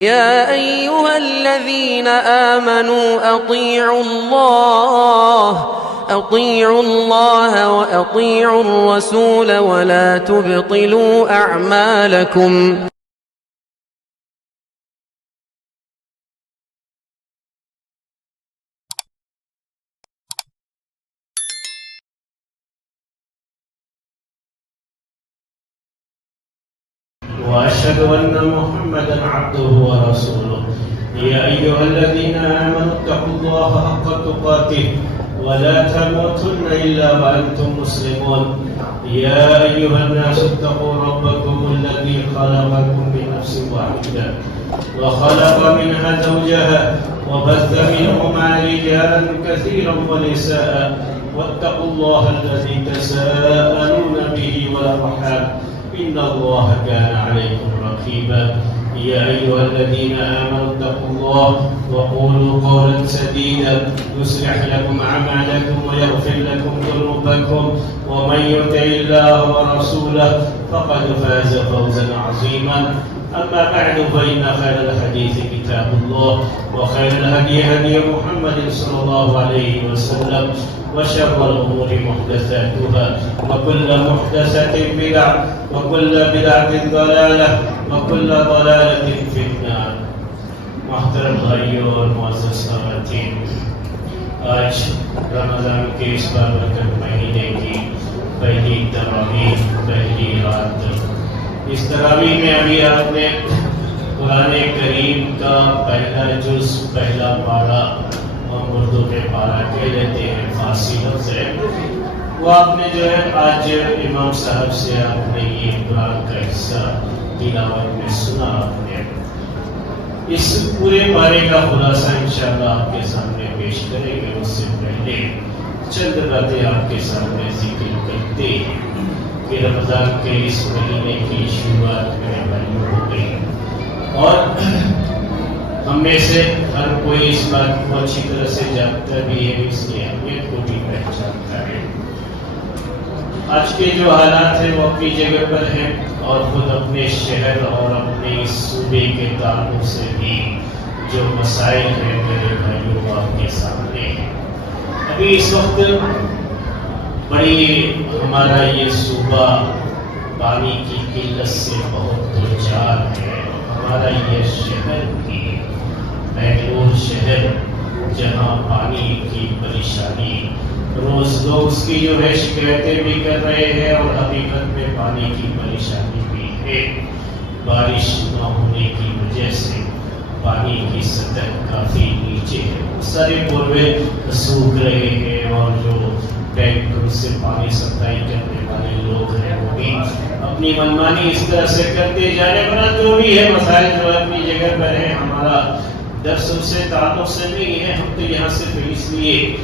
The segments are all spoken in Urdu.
يا أيها الذين آمنوا أطيعوا الله وأطيعوا الرسول ولا تبطلوا أعمالكم. وأشهد أن محمدا عبده ورسوله. يا أيها الذين آمنوا اتقوا الله حق تقاته ولا تموتن إلا وأنتم مسلمون. يا أيها الناس اتقوا ربكم الذي خلقكم من نفس واحدة وخلق منها زوجها وبث منهما رجالا كثيرا ونساء واتقوا الله الذي تساءلون به والأرحام إن الله كان عليكم رقيبا. يا أيها الذين آمنوا اتقوا الله وقولوا قولا سديدا يصلح لكم أعمالكم ويغفر لكم ذنوبكم ومن يطع الله ورسوله فقد فاز فوزا عظيما. أما بعد فإن خير الحديث كتاب الله وخير الهدي هدي محمد صلى الله عليه وسلم وشر الأمور محدثاتها وكل محدثة بدعة وكل بدعة ضلالة وكل ضلالة في النار. محترم بھائیوں اور معزز خواتین، آج رمضان کے اس بابرکت مہینے کی پہلی تراویح، پہلی رات. اس تراویح میں ابھی آپ نے قرآن کریم کا پہلا جز، پہلا پارہ، ہم اردو میں پارہ کہہ لیتے ہیں، فارسی لفظ ہے، وہ آپ نے جو ہے آج امام صاحب سے آپ نے یہ قرآن کا حصہ تلاوت میں سنا. آپ نے اس پورے پارے کا خلاصہ انشاءاللہ آپ کے سامنے پیش کریں گے. اس سے پہلے چند باتیں آپ کے سامنے ذکر کرتے ہیں کہ رمضان کے اس مہینے کی شروعات میرے بھائیوں ہو گئی اور ہم میں سے ہر کوئی اس بات کو اچھی طرح سے جانتا بھی ہے، اس کی اہمیت کو بھی پہچانتا ہے. آج کے جو حالات ہیں وہ اپنی جگہ پر ہیں اور خود اپنے شہر اور اپنے اس صوبے کے تعلق سے بھی جو مسائل ہیں میرے بھائیوں آپ کے سامنے ہیں. ابھی اس وقت بڑی ہمارا یہ صوبہ پانی کی قلت سے بہت دوچار ہے. ہمارا یہ شہر بھی بنگلور شہر جہاں پانی کی پریشانی روز لوگ اس کی جو ہے شکایتیں بھی کر رہے ہیں اور حقیقت میں پانی کی پریشانی بھی ہے. بارش نہ ہونے کی وجہ سے پانی کی سطح کافی نیچے ہے. سارے بورویل سوکھ رہے ہیں اور جو ٹینکر سے پانی سپلائی کرنے والے لوگ ہیں وہ بھی اپنی منمانی اس طرح سے کرتے جانے والا جو بھی ہے مسائل جو اپنی جگہ پر ہیں. ہمارا درس سے تعلق سے نہیں ہے، ہم تو یہاں صرف اس لیے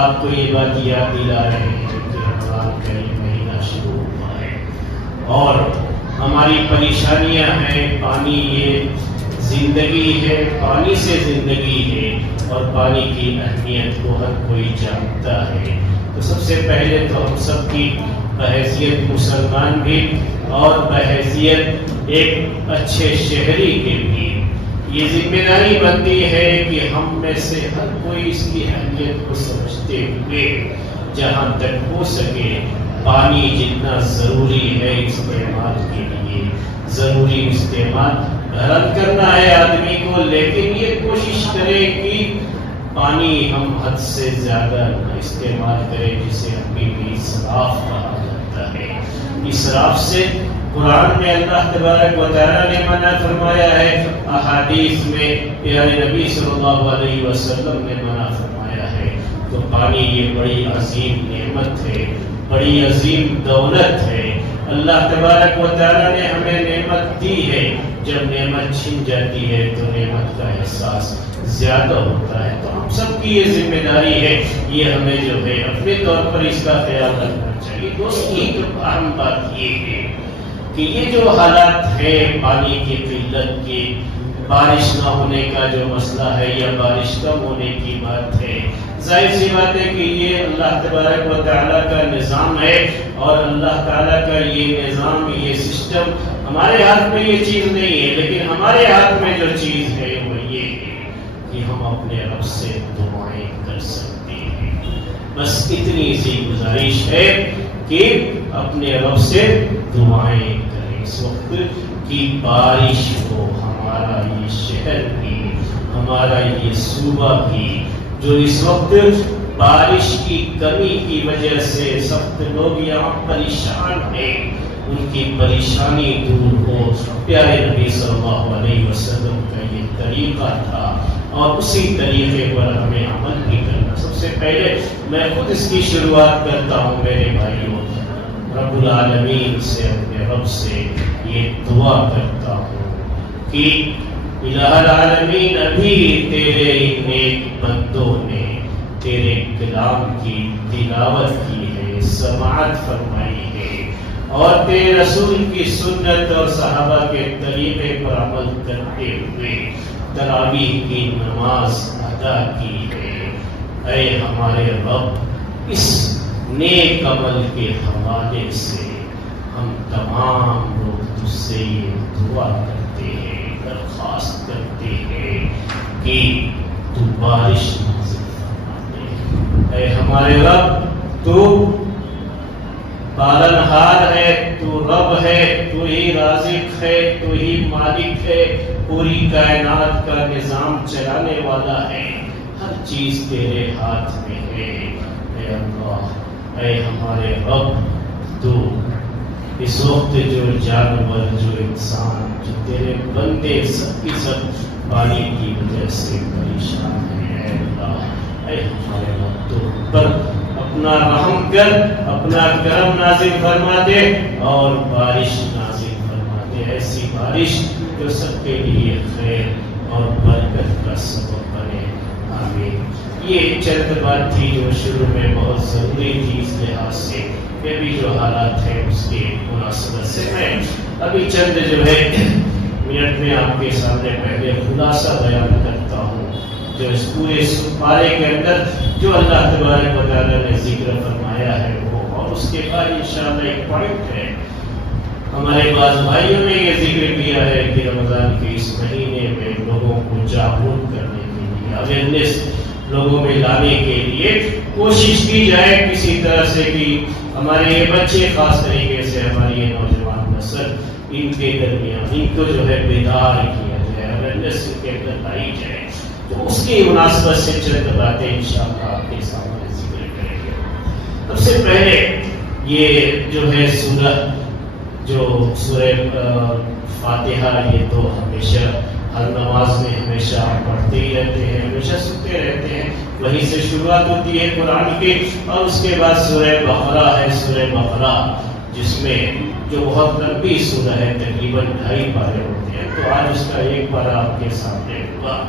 آپ کو یہ بات یاد دلا رہے ہیں کہ رمضان کا یہ مہینہ شروع ہوا ہے اور ہماری پریشانیاں ہیں. پانی یہ زندگی ہے، پانی سے زندگی ہے اور پانی کی اہمیت کو ہر کوئی جانتا ہے. تو سب سے پہلے تو ہم سب کی بحیثیت مسلمان بھی اور بحیثیت ایک اچھے شہری کے بھی یہ ذمہ داری بنتی ہے کہ ہم میں سے ہر کوئی اس کی اہمیت کو سمجھتے ہوئے جہاں تک ہو سکے پانی جتنا ضروری ہے استعمال کے لیے ضروری استعمال بھرن کرنا ہے آدمی کو، لیکن یہ کوشش کرے کہ پانی ہم حد سے زیادہ نہ استعمال کریں جسے ہمیں بھی اسراف کہا جاتا ہے. اسراف سے قرآن میں اللہ تبارک و تعالیٰ نے منع فرمایا ہے، احادیث میں پیارے نبی صلی اللہ علیہ وسلم نے منع فرمایا ہے. تو پانی یہ بڑی عظیم نعمت ہے، بڑی عظیم دولت ہے. اللہ تبارک و تعالیٰ نے ہمیں نعمت دی ہے، جب نعمت چھن جاتی ہے تو نعمت کا احساس زیادہ ہوتا ہے. تو ہم سب کی یہ ذمہ داری ہے، یہ ہمیں جو ہے اپنے طور پر اس کا خیال رکھنا چاہیے. دوست ایک اہم بات یہ ہے کہ یہ جو حالات ہے پانی کی قلت کی، بارش نہ ہونے کا جو مسئلہ ہے یا بارش کم ہونے کی بات ہے، ظاہر سی بات ہے کہ یہ اللہ تبارک و تعالیٰ کا نظام ہے اور اللہ تعالیٰ کا یہ نظام، یہ سسٹم ہمارے ہاتھ میں یہ چیز نہیں ہے، لیکن ہمارے ہاتھ میں جو چیز ہے وہ یہ ہے کہ ہم اپنے رب سے دعائیں کر سکتے ہیں. بس اتنی سی گزارش ہے کہ اپنے رب سے دعائیں کریں. اس وقت کی بارش ہو، ہمارا یہ شہر بھی، ہمارا یہ صوبہ بھی جو اس وقت بارش کی کمی کی وجہ سے سخت لوگ یہاں پریشان ہیں، ان کی پریشانی دور ہو. پیارے نبی صلی اللہ علیہ وسلم کا یہ طریقہ تھا اور اسی طریقے پر ہمیں عمل بھی کرنا. سب سے پہلے میں خود اس کی شروعات کرتا ہوں میرے بھائیوں، رب العالمین سے، اپنے رب سے یہ دعا کرتا ہوں کہ الہ العالمین ابھی تیرے نیک بندوں نے تیرے کلام کی تلاوت کی ہے، سماعت فرمائی ہے اور تیرے رسول کی سنت اور صحابہ کے طریقے پر عمل کرتے ہوئے تراویح کی نماز ادا کی ہے. اے ہمارے رب، اس نیک عمل کے حوالے سے ہم تمام لوگ تجھ سے یہ دعا کرتے ہیں، درخواست کرتے ہیں کہ تو بارش نازل فرما دے. اے ہمارے رب، تو پالنہار ہے، تو رب ہے، تو ہی رازق ہے، تو ہی مالک ہے، پوری کائنات کا نظام چلانے والا ہے. ہر چیز تیرے ہاتھ میں ہے. اے اللہ، اے ہمارے رب، تو اس وقت جو جانور، جو انسان، جو تیرے بندے سب کی سب پانی کی وجہ سے پریشان ہیں، اے اللہ، اے ہمارے رب، تو پر اپنا رحم کر، اپنا کرم نازل فرما دے اور بارش نازل فرما دے. ایسی بارش جو سب کے لیے خیر اور برکت کا سبب بنے. آمین. یہ چند بات تھی جو شروع میں بہت ضروری تھی اس لحاظ سے کہ بھی جو حالات ہیں اس کے مناسبت سے میں ابھی چند جو ہے منٹ میں آپ کے سامنے پہلے خلاصہ بیان کرتا ہوں جو اس پورے پارے کے اندر جو اللہ تبارک و تعالیٰ نے ذکر فرمایا ہے وہ، اور اس کے بعد انشاءاللہ ایک پوائنٹ ہے. ہمارے بعض بھائیوں نے یہ ذکر کیا ہے کہ رمضان کے اس مہینے میں لوگوں کو جاگرک کرنے کے لیے، اویئرنیس لوگوں میں لانے کے لیے کوشش کی جائے کسی طرح سے کہ ہمارے یہ بچے، خاص طریقے سے ہماری یہ نوجوان نسل، ان کے درمیان ان کو جو ہے بیدار کیا جائے، اویئرنیس کے اندر لائی جائے. تو اس کی مناسبت سے چند باتیں انشاءاللہ آپ کے سامنے ذکر کریں گے. سب سے پہلے یہ جو ہے سورہ، جو سورہ فاتحہ، یہ تو ہمیشہ ہر نماز میں ہمیشہ پڑھتے ہی رہتے ہیں، ہمیشہ سنتے رہتے ہیں. وہیں سے شروعات ہوتی ہے قرآن کی، اور اس کے بعد سورہ بقرہ ہے. سورہ بقرہ جس میں جو بہت لمبی سورہ ہے، تقریباً 2.5 پارے ہوتے ہیں، تو آج اس کا ایک پارہ آپ کے سامنے ہوا.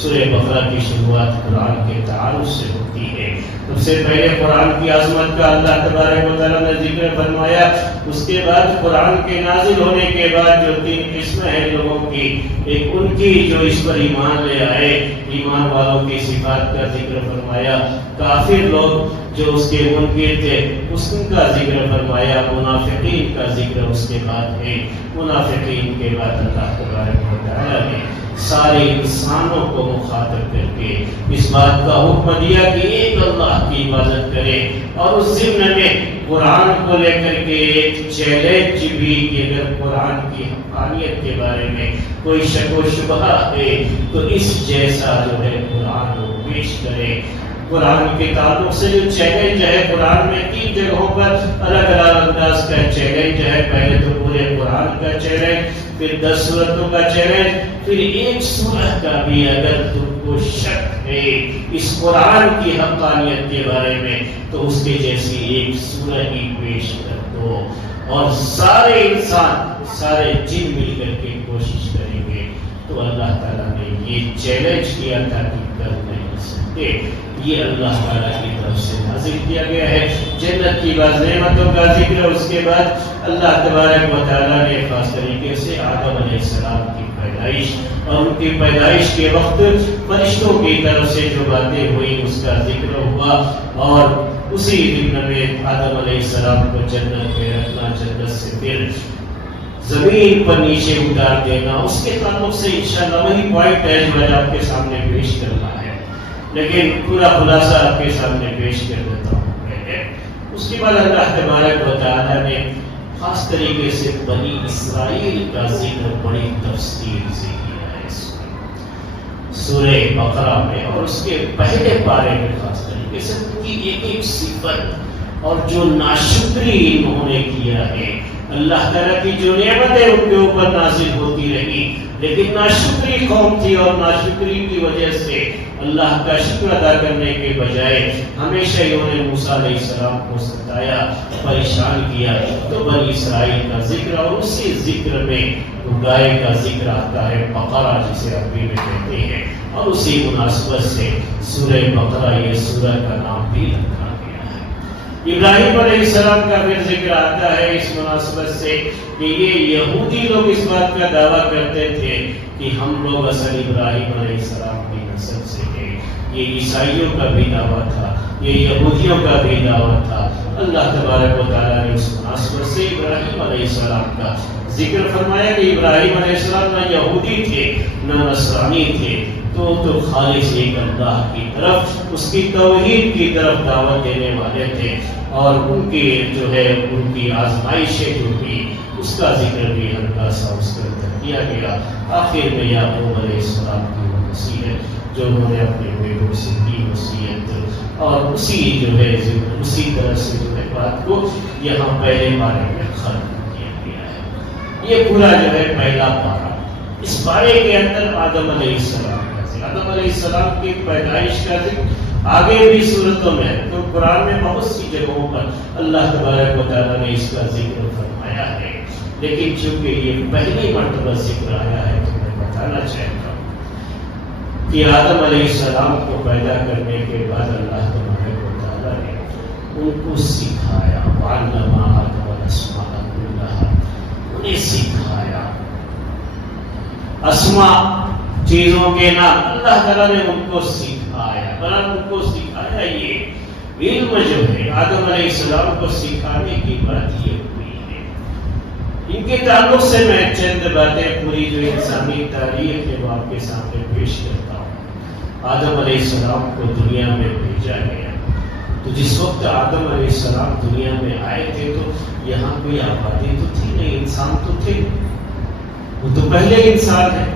سورہ بقرہ کی شروعات قرآن کے تعارف سے ہوتی ہے. سب سے پہلے قرآن کی عظمت کا اللہ تبارک و تعالیٰ نے ذکر فرمایا. اس کے بعد قرآن کے نازل ہونے کے بعد جو 3 قسمیں ہیں لوگوں کی، ایک ان کی جو اس پر ایمان لے آئے، ایمان والوں کی صفات کا ذکر فرمایا. کافر لوگ جو اس کے منکر تھے اس کا ذکر فرمایا. منافقین کا ذکر اس کے بعد ہے. منافقین کے بعد اللہ تبارک و تعالیٰ نے سارے انسانوں کو مخاطب کر کے اس بات کا حکم دیا کہ ایک اللہ کی عبادت کرے، اور اس ضمن میں قرآن کو لے کر کے ایک چیلنج بھی کہ اگر قرآن کی حقانیت کے بارے میں کوئی شک و شبہ ہے تو اس جیسا جو ہے قرآن کو پیش کرے. قرآن کے تعلق سے جو چیلنج ہے، قرآن میں 3 جگہوں پر الگ الگ انداز کا چیلنج ہے. پہلے تو پورے قرآن کا چیلنج، پھر 10 سورتوں کا چیلنج، پھر ایک سورت کا بھی اگر تم کو شک ہے اس قرآن کی حقانیت کے بارے میں تو اس کے جیسی ایک سورت ہی پیش کر دو. اور سارے انسان، سارے جن مل کر کے کوشش کریں گے تو اللہ تعالیٰ نے یہ چیلنج کیا تھا کہ کر نہیں سکتے. یہ اللہ تعالیٰ کی طرف سے نازل کیا گیا ہے. جنت کی بعض نعمتوں کا ذکر، اس کے بعد اللہ تبارک و تعالیٰ نے خاص طریقے سے آدم علیہ السلام کی پیدائش اور ان کی پیدائش کے وقت فرشتوں کی طرف سے جو باتیں ہوئی اس کا ذکر ہوا. اور اسی دن میں آدم علیہ السلام کو جنت میں رکھنا، جنت سے پھر زمین پر نیچے اتار دینا، اس کے تعلق سے انشاءاللہ وہی پوائنٹ ہے جو میں آپ کے سامنے پیش کرنا ہے، لیکن پورا خلاصہ آپ کے سامنے پیش کر دیتا ہوں۔ اس کے بعد اللہ تبارک و تعالیٰ نے خاص طریقے سے بنی اسرائیل کا ذکر بڑی تفصیل سے کیا ہے سورہ بقرہ میں، اور اس کے پہلے پارے میں خاص طریقے سے ان کی ایک ایک صفت اور جو ناشکری انہوں نے کیا ہے، اللہ تعالیٰ کی جو نعمتیں ان کے اوپر نازل ہوتی رہی، لیکن ناشکری قوم تھی، اور ناشکری کی وجہ سے اللہ کا شکر ادا کرنے کے بجائے ہمیشہ انہوں نے موسیٰ علیہ السلام کو ستایا، پریشان کیا۔ تو بنی اسرائیل کا ذکر، اور اسی ذکر میں گائے کا ذکر آتا ہے، بقرہ جسے عربی میں کہتے ہیں، اور اسی مناسبت سے سورہ بقرہ یہ سورہ کا نام بھی رکھا گیا ہے۔ ابراہیم علیہ السلام کا پھر ذکر آتا ہے اس مناسبت سے کہ یہ یہودی لوگ اس بات کا دعویٰ کرتے تھے کہ ہم لوگ اصل ابراہیم علیہ السلام کی نسل سے ہیں۔ یہ عیسائیوں کا بھی دعویٰ تھا، یہ یہودیوں کا بھی دعویٰ تھا۔ اللہ تبارک و تعالیٰ نے اس مناسبت سے ابراہیم علیہ السلام کا ذکر فرمایا کہ ابراہیم علیہ السلام نہ یہودی تھے نہ نصرانی تھے، تو خالص ایک اللہ کی طرف، اس کی توحید کی طرف دعوت دینے والے تھے، اور ان کی جو ہے ان کی آزمائشیں جو تھی اس کا ذکر بھی ہلکا سا اس کے اندر کیا گیا۔ آخر میں یعقوب علیہ السلام کی وہ نصیحت جو انہوں نے اپنے بیٹوں سے کی وصیت، اور اسی جو ہے اسی طرح سے جو ہے بات کو یہاں پہلے پارے میں ختم کیا گیا ہے۔ یہ پورا جو ہے پہلا پارہ، اس پارے کے اندر آدم علیہ السلام آدم علیہ السلام کی پیدائش کا ذکر آگے بھی صورتوں میں، تو قرآن میں بہت سی جگہوں پر اللہ تبارک و تعالیٰ نے اس کا ذکر فرمایا ہے، لیکن چونکہ یہ پہلی مرتبہ ذکر آیا ہے تو میں بتانا چاہتا ہوں کہ آدم علیہ السلام کو پیدا کرنے کے بعد اللہ تبارک و تعالیٰ نے ان کو سکھایا، وَعَلَّمَ آدَمَ الْأَسْمَاءَ كُلَّهَا، انہیں سکھایا اسماء چیزوں کے نام، اللہ تعالیٰ نے ان کو سکھایا، ان کو سکھایا۔ یہ علم جو ہے آدم علیہ السلام کو سکھانے کی بات یہ ہوئی ہے۔ ان کے تعلق سے میں چند باتیں پوری جو انسانی تاریخ ہے وہ آپ کے سامنے پیش کرتا ہوں۔ آدم علیہ السلام کو دنیا میں بھیجا گیا، تو جس وقت آدم علیہ السلام دنیا میں آئے تھے تو یہاں کوئی آبادی تو تھی نہیں، انسان تو تھے، وہ تو پہلے انسان ہے۔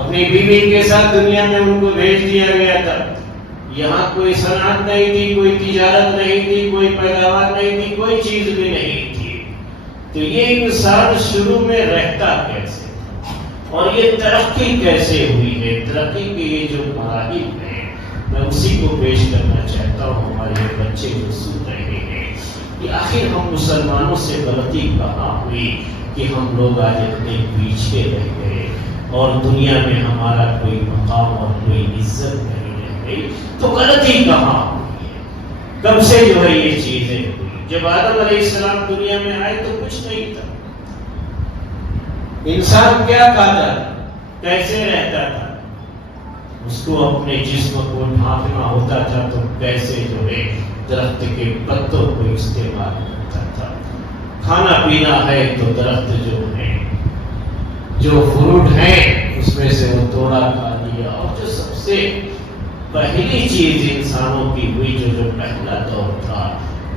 اپنی بیوی کے ساتھ دنیا میں ان کو بھیج دیا گیا تھا۔ یہاں کوئی صنعت نہیں تھی، کوئی تجارت نہیں تھی، کوئی پیداوار نہیں تھی، کوئی چیز بھی نہیں تھی، تو یہ انسان شروع میں رہتا کیسے اور یہ ترقی کیسے ہوئی ہے، ترقی کے یہ جو مراحل ہیں میں اسی کو پیش کرنا چاہتا ہوں۔ ہمارے بچے جو سن رہے ہیں کہ آخر ہم مسلمانوں سے غلطی کہاں ہوئی کہ ہم لوگ آج اتنے پیچھے رہ گئے اور دنیا میں ہمارا کوئی مقام اور کوئی عزت نہیں رہ گئی، تو غلطی کہاں ہوئی ہے، کب سے جو ہے یہ چیزیں ہوئی؟ جب آدم علیہ السلام دنیا میں آئے تو کچھ نہیں تھا، انسان کیا کھاتا تھا، کیسے رہتا تھا، اس کو اپنے جسم کو ڈھانپنا ہوتا تھا تو کیسے جو ہے درخت کے پتوں کو استعمال کرتا تھا، کھانا پینا ہے تو درخت جو ہے جو فروٹ ہیں اس میں سے وہ توڑا کھا لیا، اور جو سب سے پہلی چیز انسانوں کی ہوئی جو پہلا دور تھا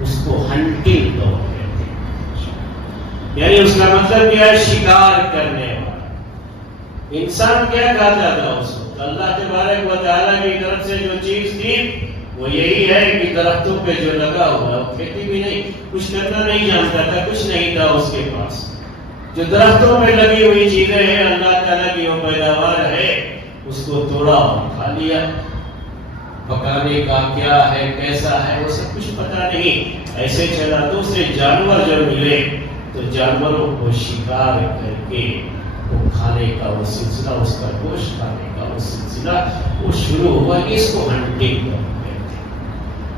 اس کو ہنٹنگ دور کہتے ہیں، یعنی اس کا مطلب کیا ہے، شکار کرنے والا۔ انسان کیا کھاتا تھا اس وقت؟ اللہ تبارک و تعالیٰ کی طرف سے جو چیز تھی وہ یہی ہے کہ درختوں پہ جو لگا ہوا، کھیتی بھی نہیں، کچھ کرنا نہیں جانتا تھا، کچھ نہیں تھا اس کے پاس، جو درختوں پہ لگی ہوئی چیزیں ہیں اللہ تعالیٰ کی وہ پیداوار ہے، اس کو توڑا اور کھا لیا۔ پکانے کا کیا ہے، کیسا ہے، وہ سب کچھ پتا نہیں، ایسے چلا۔ دوسرے جانور جو ملے تو جانوروں کو شکار کر کے وہ کھانے کا وہ سلسلہ، اس کا گوشت کھانے کا وہ سلسلہ وہ شروع ہوا، اس کو ہنٹنگ کہتے ہیں۔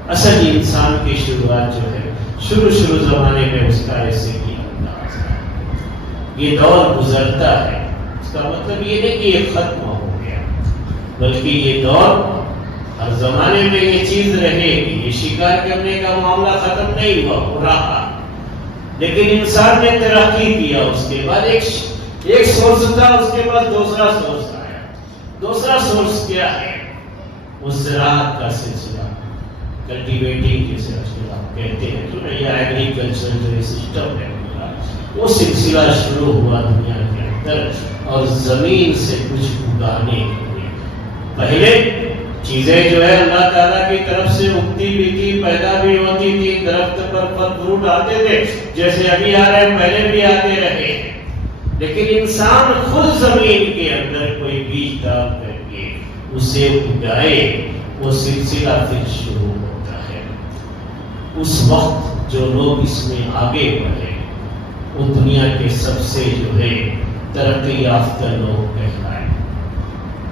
اصل انسان کی شروعات جو ہے شروع زمانے میں اس کا ایسے ہی انداز ہے۔ یہ دور گزرتا ہے، اس کا مطلب یہ نہیں کہ یہ ختم ہو گیا، بلکہ یہ دور ہر زمانے میں یہ چیز رہے گی، یہ شکار کرنے کا معاملہ ختم نہیں ہوا، ہو رہا، لیکن انسان نے ترقی کیا، اس کے بعد ایک سورس تھا، اس کے بعد دوسرا سورس آیا۔ دوسرا سورس کیا ہے؟ وہ زراعت کا سلسلہ، کلٹیویٹنگ جسے آپ کہتے ہیں، تو یہ ایگریکلچر جو یہ سسٹم ہے وہ سلسلہ شروع ہوا دنیا کے اندر، اور زمین سے کچھ اگانے کے لیے پہلے چیزیں جو ہے اللہ تعالیٰ کی طرف سے اگتی بھی تھی، پیدا بھی ہوتی تھی، درخت پر پھل فروٹ آتے تھے جیسے ابھی آ رہے ہیں، پہلے بھی آتے رہے، لیکن انسان خود زمین کے اندر کوئی بیج ڈال کر کے اسے اگائے، وہ سلسلہ پھر شروع ہوتا ہے۔ اس وقت جو لوگ اس میں آگے بڑھے وہ دنیا کے سب سے جو ہے ترقی یافتہ لوگ کہلائے،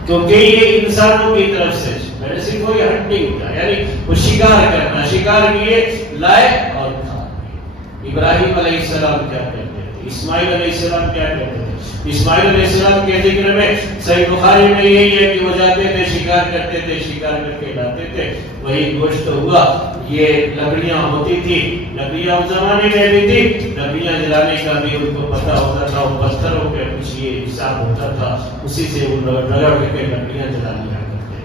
کیونکہ یہ انسانوں کی طرف سے پہلے صرف کوئی ہنٹنگ تھا، یعنی وہ شکار کرنا، شکار کیے، لائے اور کھا گئے۔ ابراہیم علیہ السلام کیا کہتے تھے، اسماعیل علیہ السلام کیا کہتے تھے؟ اسماعیل علیہ السلام کے ذکر میں صحیح بخاری میں یہی ہے کہ وہ جاتے تھے، شکار کرتے تھے، شکار کر کے لاتے تھے، وہی گوشت ہوا۔ یہ لکڑیاں ہوتی تھی، لکڑیاں اس زمانے میں بھی تھی، لکڑیاں جلانے کا بھی ان کو پتہ ہوتا تھا، وہ پتھروں پہ کچھ یہ حساب ہوتا تھا، اسی سے وہ رگڑ کے لکڑیاں جلا لیا کرتے تھے،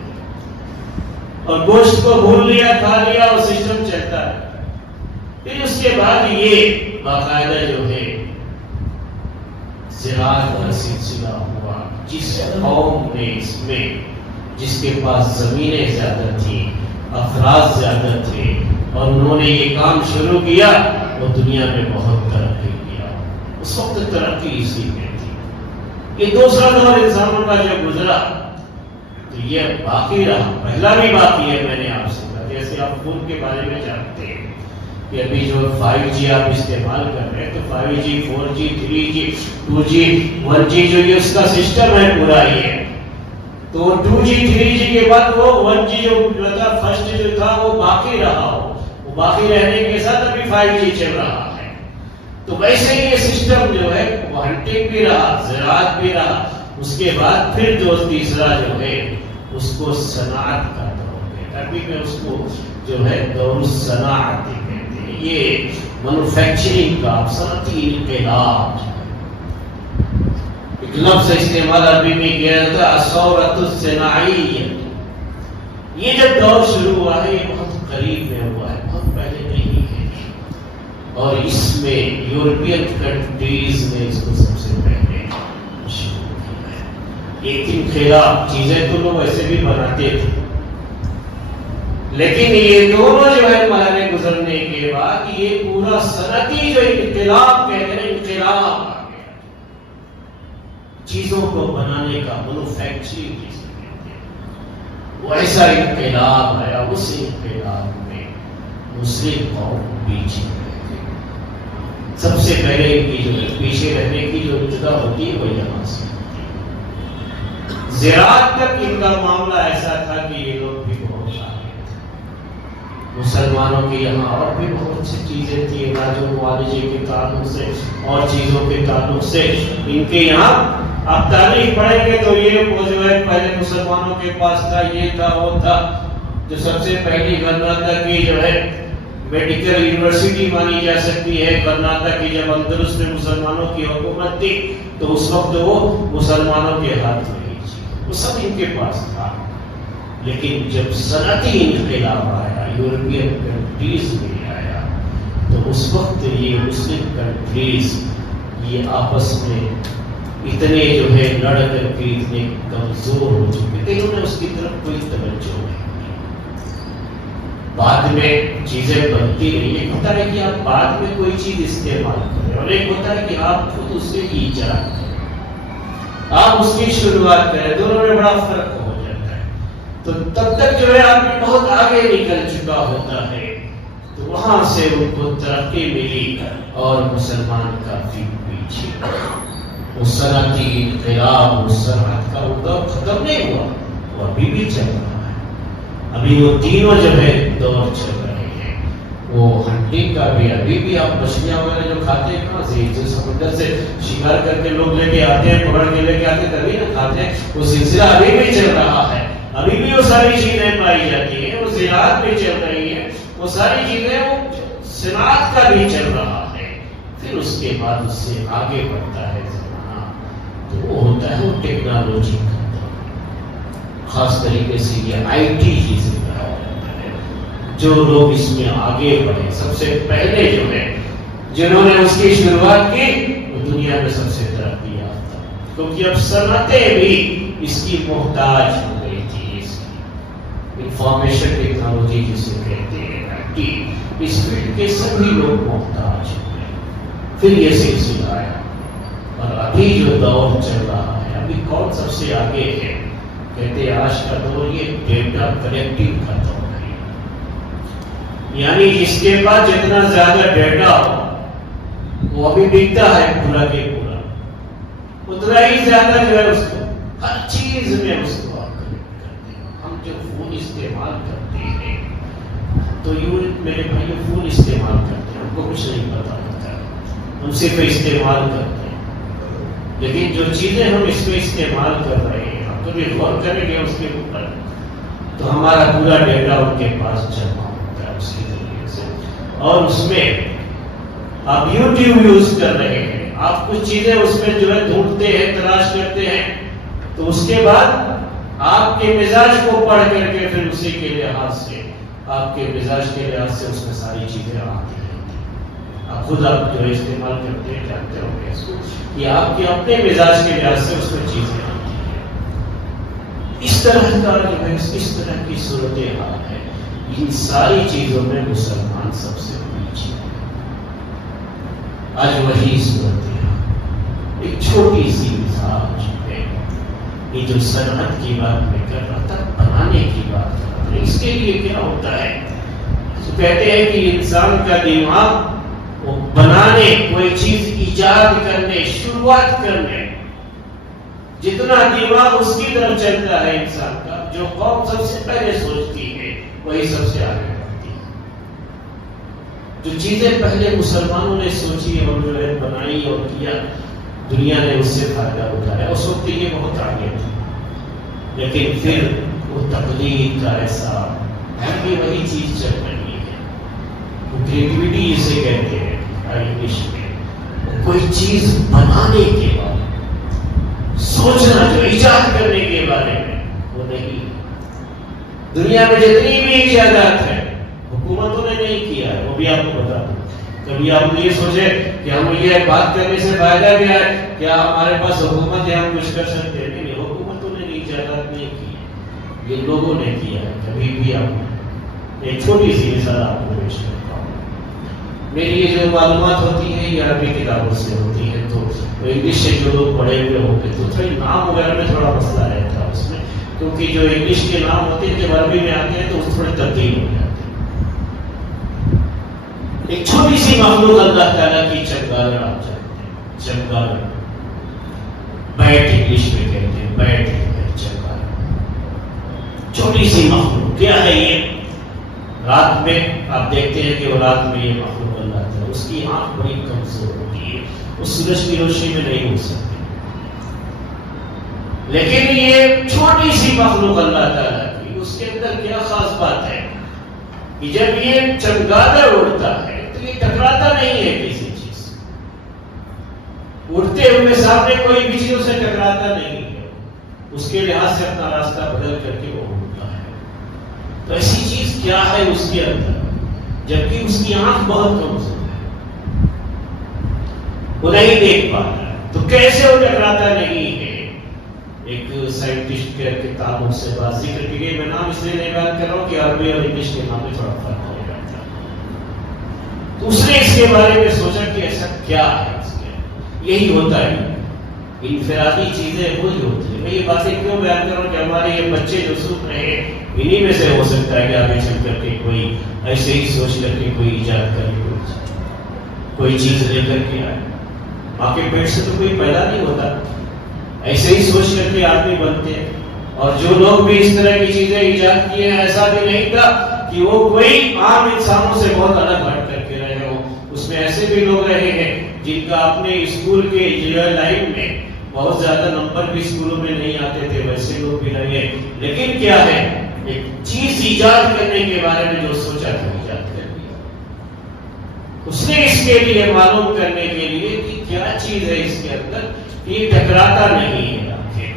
اور گوشت کو بھون لیا، کھا لیا، اور سسٹم چلتا ہے۔ پھر اس کے بعد یہ باقاعدہ جو ہے زراعت کا سلسلہ ہوا، جس قوم نے اس میں، جس کے پاس زمینیں زیادہ تھیں، افراد زیادہ تھے، اور انہوں نے یہ کام شروع کیا، وہ دنیا میں بہت ترقی کیا۔ اس وقت ترقی اسی میں تھی۔ یہ دوسرا دور انسانوں کا جو گزرا تو یہ باقی رہا، پہلا بھی باقی ہے۔ میں نے آپ سے کہا جیسے آپ فون کے بارے میں جانتے ہیں کہ ابھی جو 5G آپ استعمال کر رہے ہیں، تو 5G 4G 3G 2G 1G جو یہ اس کا سسٹم ہے پورا ہی ہے، تو 2G 3G کے بعد وہ 1G جو تھا، فرسٹ جو تھا وہ باقی رہا ہو، وہ باقی رہنے کے ساتھ ابھی 5G چل رہا ہے۔ تو ویسے ہی یہ سسٹم جو ہے وہ ہنٹنگ بھی رہا، زراعت بھی رہا، اس کے بعد پھر تیسرا جو ہے اس کو صنعت کا دور ہے، ابھی میں اس کو جو ہے دور صنعت کہتے ہیں، یہ مینوفیکچرنگ کا صنعتی انقلاب، ایک لفظ استعمال عربی میں کیا جاتا ہے الثورۃ الصناعیہ۔ یہ جب دور شروع ہوا ہے یہ بہت قریب میں ہوا ہے، بہت پہلے نہیں ہے، اور اس میں یورپین کنٹریز نے اس کو سب سے پہلے شروع کیا ہے۔ ایک انقلاب، چیزیں تو لوگ ایسے بھی بناتے تھے، لیکن یہ دونوں جو ہے مرحلے گزرنے کے بعد یہ پورا صنعتی جو انقلاب کہتے ہیں، انقلاب آ گیا، چیزوں کو بنانے کا، مینوفیکچرنگ جسے کہتے ہیں، وہ ایسا انقلاب آیا۔ اس انقلاب میں مسلم قوم پیچھے رہ گئی۔ سب سے پہلے ان کی جو پیچھے رہنے کی جو ابتدا ہوتی ہے وہ یہاں سے ہوتی ہے۔ زراعت تک ان کا معاملہ ایسا تھا کہ یہ لوگ بھی بہت آگے تھے۔ مسلمانوں کے یہاں اور بھی بہت سی چیزیں تھیں، راجو معالجے کے تعلق سے اور چیزوں کے تعلق سے ان کے یہاں آپ تاریخ پڑھیں گے تو یہ وہ جو ہے پہلے مسلمانوں کے پاس تھا، یہ تھا، وہ تھا۔ جو سب سے پہلی کرناٹک کی جو ہے میڈیکل یونیورسٹی مانی جا سکتی ہے، کرناٹک کی جب اندلس میں مسلمانوں کی حکومت تھی تو اس وقت وہ مسلمانوں کے ہاتھ میں ہی تھی، وہ سب ان کے پاس تھا۔ لیکن جب صنعتی انقلاب آیا، یورپین کنٹریز میں آیا، تو اس وقت یہ مسلم کنٹریز یہ آپس میں اتنے جو ہے لڑ کر کے اتنے کمزور ہو چکے تھے، انہوں نے اس کی طرف کوئی توجہ نہیں۔ بعد میں چیزیں بنتی رہی، ایک ہوتا ہے کہ آپ بعد میں کوئی چیز استعمال کریں، اور ایک ہوتا ہے کہ آپ خود اس سے ایجاد کریں، آپ اس کی شروعات کریں، دونوں میں بڑا فرق ہو جاتا ہے۔ تو تب تک جو ہے آدمی بہت آگے نکل چکا ہوتا ہے، تو وہاں سے ان کو ترقی ملی، اور مسلمان کافی پیچھے۔ وہ صنعتی انقلاب، اس صنعت کا دور ختم نہیں ہوا، وہ ابھی بھی چل رہا ہے۔ ابھی وہ تینوں جو ہے دور چل رہے ہیں، وہ ہنٹنگ کا بھی، ابھی بھی آپ مچھلیاں وغیرہ جو کھاتے ہیں کہاں سے، جو سمندر سے شکار کر کے لوگ لے کے آتے ہیں، پکڑ کے لے کے آتے ہیں تبھی نہ کھاتے ہیں، وہ سلسلہ ابھی بھی چل رہا ہے، ابھی بھی وہ ساری چیزیں پائی جاتی ہیں، وہ زراعت بھی چل رہی ہے، وہ ساری چیزیں، وہ صنعت کا بھی چل رہا ہے۔ پھر اس کے بعد اس سے آگے بڑھتا ہے زمانہ، تو وہ ہوتا ہے وہ ٹیکنالوجی کا دور۔ خاص طریقے سے یہ آئی ٹی چیزیں کہا جاتا ہے۔ جو لوگ اس میں آگے بڑھے، سب سے پہلے جو ہے جنہوں نے اس کی شروعات کی، وہ دنیا میں سب سے ترقی یافتہ، کیونکہ اب صنعتیں بھی اس کی محتاج ہو گئی تھی۔ اس کی انفارمیشن ٹیکنالوجی جسے کہتے ہیں، اس فیلڈ کے سبھی لوگ محتاج ہو گئے۔ پھر یہ سلسلہ آیا، اور ابھی جو دور چل رہا ہے، ابھی کون سب سے آگے ہے؟ کہتے ہیں آج کا دور یہ ڈیٹا کلیکٹنگ کا دور ہے، یعنی جس کے پاس جتنا زیادہ ڈیٹا ہو وہ ابھی بکتا ہے پورا کے پورا، اتنا ہی زیادہ جو ہے اس کو ہر چیز میں اس کو آپ کلیکٹ کرتے ہیں۔ ہم جو فون استعمال کرتے ہیں تو یوں میرے بھائی فون استعمال کرتے ہیں، ہم کو کچھ نہیں پتا ہوتا ہے، ہم صرف استعمال کرتے ہیں، لیکن جو چیزیں ہم اس میں استعمال کر رہے ہیں ہم کبھی غور کریں گے اس کے اوپر تو ہمارا پورا ڈیٹا ان کے پاس جمع ہوتا ہے اس کے ذریعے سے۔ اور اس میں آپ یوٹیوب یوز کر رہے ہیں، آپ کچھ چیزیں اس میں جو ہے ڈھونڈتے ہیں، تلاش کرتے ہیں، تو اس کے بعد آپ کے مزاج کو پڑھ کر کے پھر اسی کے لحاظ سے آپ کے مزاج کے لحاظ سے اس میں ساری چیزیں آتی ہیں۔ آپ خود آپ جو استعمال کرتے ہیں جانتے ہوں گے اس کو، یہ آپ کے اپنے مزاج کے لحاظ سے اس میں چیزیں آتی ہیں۔ اس طرح کا جو ہے اس طرح کی صورتحال ہے۔ ان ساری چیزوں میں مسلمان سب سے پیچھے ہے۔ آج وہی صورتحال، ایک چھوٹی سی مثال جو ہے، یہ جو صنعت کی بات میں کر رہا تھا، بنانے کی بات کر رہا تھا، اس کے لیے کیا ہوتا ہے؟ تو کہتے ہیں کہ انسان کا دماغ وہ بنانے، کوئی چیز ایجاد کرنے، شروعات کرنے، جتنا دماغ اس کی طرف چلتا ہے انسان کا، جو قوم سب سے پہلے سوچتی ہے وہی سب سے آگے بڑھتی ہے۔ جو چیزیں پہلے مسلمانوں نے سوچی اور جو ہے بنائی اور کیا، دنیا نے اس سے فائدہ اٹھایا، اس وقت یہ بہت آگے تھا، لیکن پھر وہ تقلید کا ایسا کہ وہی چیز چل رہی ہے۔ کریٹیوٹی جسے کہتے ہیں انگلش میں، کوئی چیز بنانے کے بعد سوچنا، جو ایجاد کرنے کے بارے میں، وہ نہیں۔ دنیا میں جتنی بھی ایجادات ہیں حکومتوں نے نہیں کیا ہے، وہ بھی آپ کو بتا دوں۔ کبھی آپ نے یہ سوچے کہ ہم یہ بات کرنے سے فائدہ کیا ہے، کیا ہمارے پاس حکومت ہے ہم کچھ کر سکتے ہیں؟ نہیں، حکومتوں نے ایجادات نہیں کی، یہ لوگوں نے کیا ہے۔ کبھی بھی آپ ایک چھوٹی سی مثال آپ کو پیش کرتا ہوں۔ میری یہ جو معلومات ہوتی ہیں یہ عربی کتابوں سے ہوتی ہے، تو انگلش سے جو لوگ پڑھے ہوئے ہوتے تو تھوڑی نام وغیرہ میں تھوڑا مسئلہ رہتا ہے اس میں، کیونکہ جو انگلش کے نام ہوتے ہیں جب عربی میں آتے ہیں تو اس تھوڑے تبدیل ہو جاتے ہیں۔ ایک چھوٹی سی مخلوق اللہ تعالیٰ کی چمگادڑ آپ جانتے ہیں، چمگادڑ، بیٹ انگلش میں کہتے ہیں، بیٹ چمگادڑ، چھوٹی سی مخلوق۔ کیا ہے یہ؟ رات میں آپ دیکھتے ہیں کہ وہ رات میں یہ مخلوق اللہ تعالیٰ، اس کی آنکھ بڑی کمزور ہوتی ہے، اس سورج کی روشنی میں نہیں ہو سکتی، لیکن یہ چھوٹی سی مخلوق اللہ تعالیٰ کی، اس کے اندر کیا خاص بات ہے کہ جب یہ چمگادڑ اڑتا ہے تو یہ ٹکراتا نہیں ہے کسی چیز سے، اڑتے ہوئے سامنے کوئی بھی چیز اسے ٹکراتا نہیں ہے، اس کے لحاظ سے اپنا راستہ بدل کر کے وہ اڑتا ہے۔ تو ایسی چیز کیا ہے اس کے اندر، جبکہ اس کی آنکھ بہت کمزور ہے، وہ نہیں دیکھ پاتا ہے، تو کیسے وہ ٹکراتا نہیں ہے؟ ایک سائنٹسٹ کے کتابوں سے بات ذکر کی گئی، میں نام اس لیے نہیں بیان کر رہا ہوں کہ عربی اور انگلش کے نام میں تھوڑا فرق ہو جاتا ہے، تو اس نے اس کے بارے میں سوچا کہ ایسا کیا ہے اس کے، یہی ہوتا ہے، انفرادی چیزیں وہی ہوتی ہیں۔ میں یہ باتیں کیوں بیان کر رہا ہوں کہ ہمارے یہ بچے جو سن رہے ہیں، انہی میں سے ہو سکتا ہے کہ آگے چل کر کے کوئی ایسے ہی سوچ کر کے کوئی ایجاد کر کے کوئی چیز لے کر کے آئے۔ ماں کے پیٹ سے تو کوئی پیدا نہیں ہوتا، ایسے ہی سوچ کر کے آدمی بنتے ہیں، اور جو لوگ بھی اس طرح کی چیزیں ایجاد کیے ہیں، ایسا بھی نہیں تھا کہ وہ کوئی عام انسانوں سے بہت الگ ہٹ کر کے رہے ہوں، اس میں ایسے بھی لوگ رہے ہیں جن کا اپنے اسکول کے لائف میں بہت زیادہ نمبر بھی اسکولوں میں نہیں آتے تھے، ویسے لوگ بھی رہے، لیکن کیا ہے، ایک چیز ایجاد کرنے کے بارے میں جو سوچا تھا ایجاد کر دیا۔ اس نے اس کے لیے معلوم کرنے کے لیے کہ کیا چیز ہے اس کے اندر یہ ٹکراتا نہیں ہے،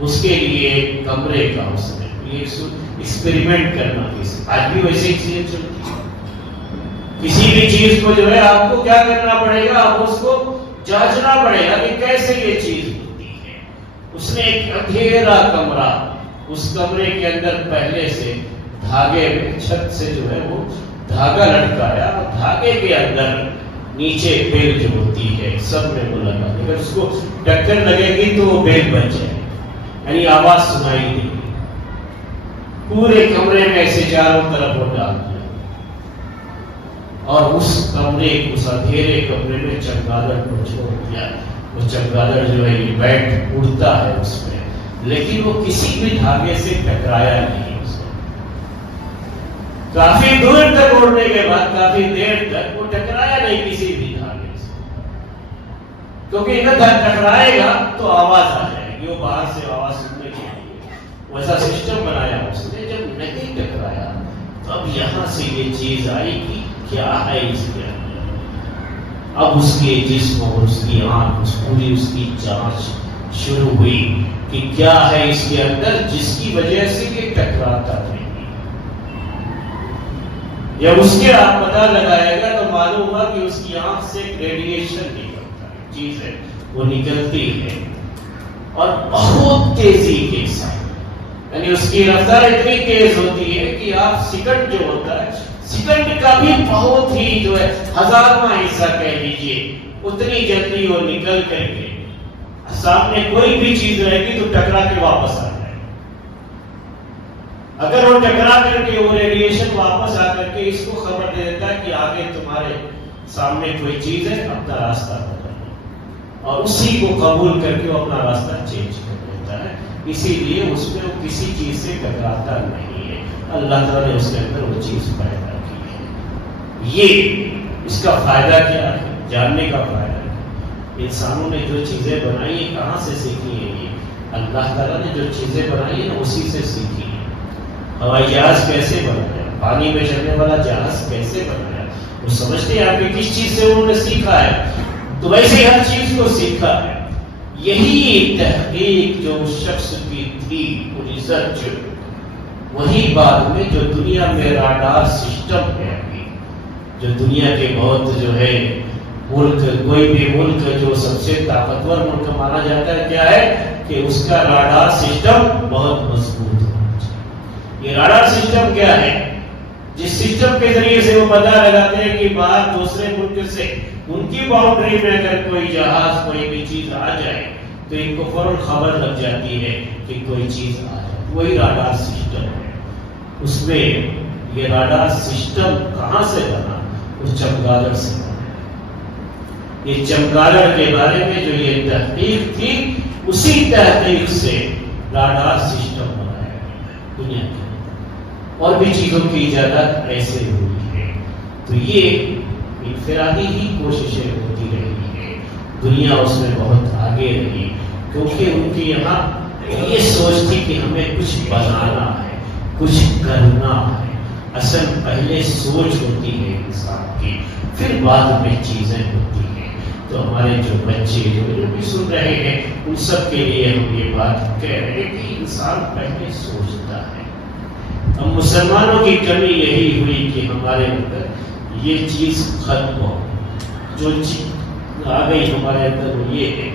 اس کے لیے ایک کمرے کا اس نے ایکسپیریمنٹ کرنا تھا۔ آج بھی ویسے چیزیں چلتی ہے، کسی بھی چیز کو جو ہے آپ کو کیا کرنا پڑے گا، آپ اس کو جانچنا پڑے گا کہ کیسے یہ چیز ہوتی ہے۔ اس نے ایک اندھیرا کمرہ، اس کمرے کے اندر پہلے سے دھاگے میں چھت سے جو ہے وہ دھاگا لٹکایا، اور دھاگے کے اندر نیچے بیل جو ہوتی ہے سب میں وہ لگا، اگر اس کو ٹکر لگے گی تو وہ بیل بچ جائے، یعنی آواز سنائی دے گی۔ پورے کمرے میں ایسے چاروں طرف وہ ڈال دیا، اور اس کمرے، اس اندھیرے کمرے میں چمگادڑ کو چھوڑ دیا۔ وہ چمگادڑ جو ہے یہ بیٹھ اڑتا ہے اس میں، لیکن وہ کسی بھی دھاگے سے ٹکرایا نہیں۔ کافی دور تک اڑنے کے بعد، کافی دیر تک وہ ٹکرایا نہیں کسی بھی دھاگے سے، کیونکہ اگر ٹکرائے گا تو آواز آ جائے گی، وہ باہر سے آواز سننے کے لیے ویسا سسٹم بنایا اس نے۔ جب نہیں ٹکرایا تو اب یہاں سے یہ چیز آئی کہ کیا ہے اس کے اندر۔ اب اس کے جسم اور اس کی آنکھ، پوری اس کی جانچ شروع ہوئی کہ کیا ہے اس کے اندر جس کی وجہ سے یہ ٹکراتا نہیں۔ جب اس کے آپ پتہ لگائے گا تو معلوم ہوا کہ اس کی آنکھ سے ریڈیشن نکلتا ہے، چیز ہے وہ نکلتی ہے، اور بہت تیزی کے ساتھ، یعنی اس کی رفتار اتنی تیز ہوتی ہے کہ آپ سیکنڈ جو ہوتا ہے، سیکنڈ کا بھی بہت ہی جو ہے 1000واں حصہ کہہ لیجیے، اتنی جلدی وہ نکل کر کے سامنے کوئی بھی چیز رہے گی تو ٹکرا کے واپس آ جائے۔ اگر وہ ٹکرا کر کے وہ ریڈیشن واپس آ کر کے اس کو خبر دے دیتا ہے کہ آگے تمہارے سامنے کوئی چیز ہے، اپنا راستہ بدلو، اور اسی کو قبول کر کے وہ اپنا راستہ چینج کر دیتا ہے۔ اسی لیے اس میں وہ کسی چیز سے ٹکراتا نہیں ہے، اللہ تعالیٰ نے اس کے اندر وہ چیز پیدا کی ہے۔ یہ اس کا فائدہ کیا ہے، جاننے کا فائدہ ہے۔ انسانوں نے جو چیزیں بنائی ہیں کہاں سے سیکھی ہیں؟ یہ اللہ تعالیٰ نے جو چیزیں بنائی ہیں اسی سے سیکھی ہیں۔ ہوائی جہاز کیسے بنایا، پانی میں چلنے والا جہاز کیسے بنایا، وہ سمجھتے ہیں آپ کہ کس چیز سے انہوں نے سیکھا ہے، تو ویسے ہر چیز کو سیکھا ہے۔ یہی تحقیق جو اس شخص کی تھی، وہ ریسرچ، وہی بعد میں جو دنیا میں راڈار سسٹم ہے ابھی، جو دنیا کے بہت جو ہے ملک، کوئی بھی ملک جو سب سے طاقتور ملک مانا جاتا ہے، کیا ہے کہ اس کا راڈار سسٹم بہت مضبوط ہونا چاہیے۔ یہ راڈار سسٹم کیا ہے؟ جس سسٹم کے ذریعے سے وہ پتہ لگاتے ہیں کہ باہر دوسرے ملک سے ان کی باؤنڈری میں اگر کوئی جہاز، کوئی بھی چیز آ جائے تو ان کو فوراً خبر لگ جاتی ہے کہ کوئی چیز آ جائے، وہی راڈار سسٹم ہے۔ اس میں یہ راڈار سسٹم کہاں سے بنا؟ اس چمگادڑ سے بنا۔ یہ چمگادڑ کے بارے میں جو یہ تحقیق تھی، اسی تحقیق سے راڈار سسٹم بنایا گیا دنیا کے، اور بھی چیزوں کی ایجادات ایسے ہوئی ہے۔ تو یہ انفرادی ہی کوششیں ہوتی رہی ہے، دنیا اس میں بہت آگے رہی، کیونکہ ان کی یہاں یہ سوچ تھی کہ ہمیں کچھ بنانا ہے، کچھ کرنا ہے۔ اصل پہلے سوچ ہوتی ہے انسان کی، پھر بعد میں چیزیں ہوتی ہیں۔ تو ہمارے جو بچے جو بھی سن رہے ہیں، ان سب کے لیے ہم یہ بات کہہ رہے ہیں کہ انسان پہلے سوچتا ہے۔ ہم مسلمانوں کی کمی یہی ہوئی کہ ہمارے اندر یہ چیز ختم ہو، جو چیز آ گئی ہمارے اندر وہ یہ ہے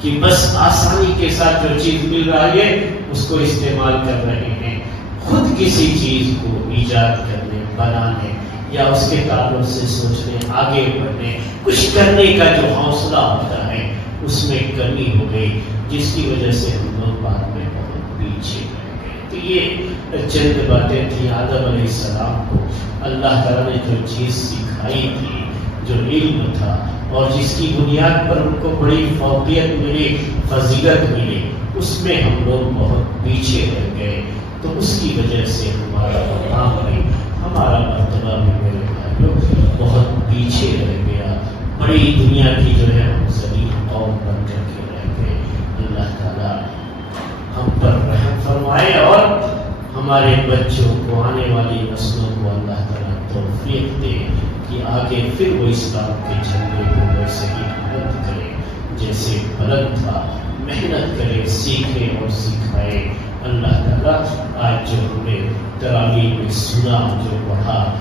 کہ بس آسانی کے ساتھ جو چیز مل رہی ہے اس کو استعمال کر رہے ہیں، خود کسی چیز کو ایجاد کرنے، بنانے یا اس کے تعلق سے سوچنے، آگے بڑھنے، کچھ کرنے کا جو حوصلہ ہوتا ہے اس میں کمی ہو گئی، جس کی وجہ سے ہم لوگ بعد میں بہت پیچھے رہ گئے۔ تو یہ چند باتیں تھیں آدم علیہ السلام کو اللہ تعالیٰ نے جو چیز سکھائی تھی، جو علم تھا، اور جس کی بنیاد پر ان کو بڑی فوقیت ملی، فضیلت ملی، اس میں ہم لوگ بہت پیچھے رہ گئے۔ تو اس کی وجہ سے ہمارا مقام بھی، ہمارا مرتبہ بھی میرے بھائیوں بہت پیچھے رہ گیا۔ بڑی دنیا کی جو ہے ہم ذلیل قوم بن کر کے رہ گئے۔ اللہ تعالیٰ ہم پر رحم فرمائے اور ہمارے بچوں کو، آنے والی نسلوں کو اللہ تعالیٰ توفیق دے کہ آگے پھر وہ اسلام کے جھنڈے کو ویسے ہی بلند کرے جیسے بلند تھا، محنت کرے، سیکھے اور سکھائے۔ اللہ تعالیٰ آج جو ہم نے تراویح میں سنا، جو پڑھا،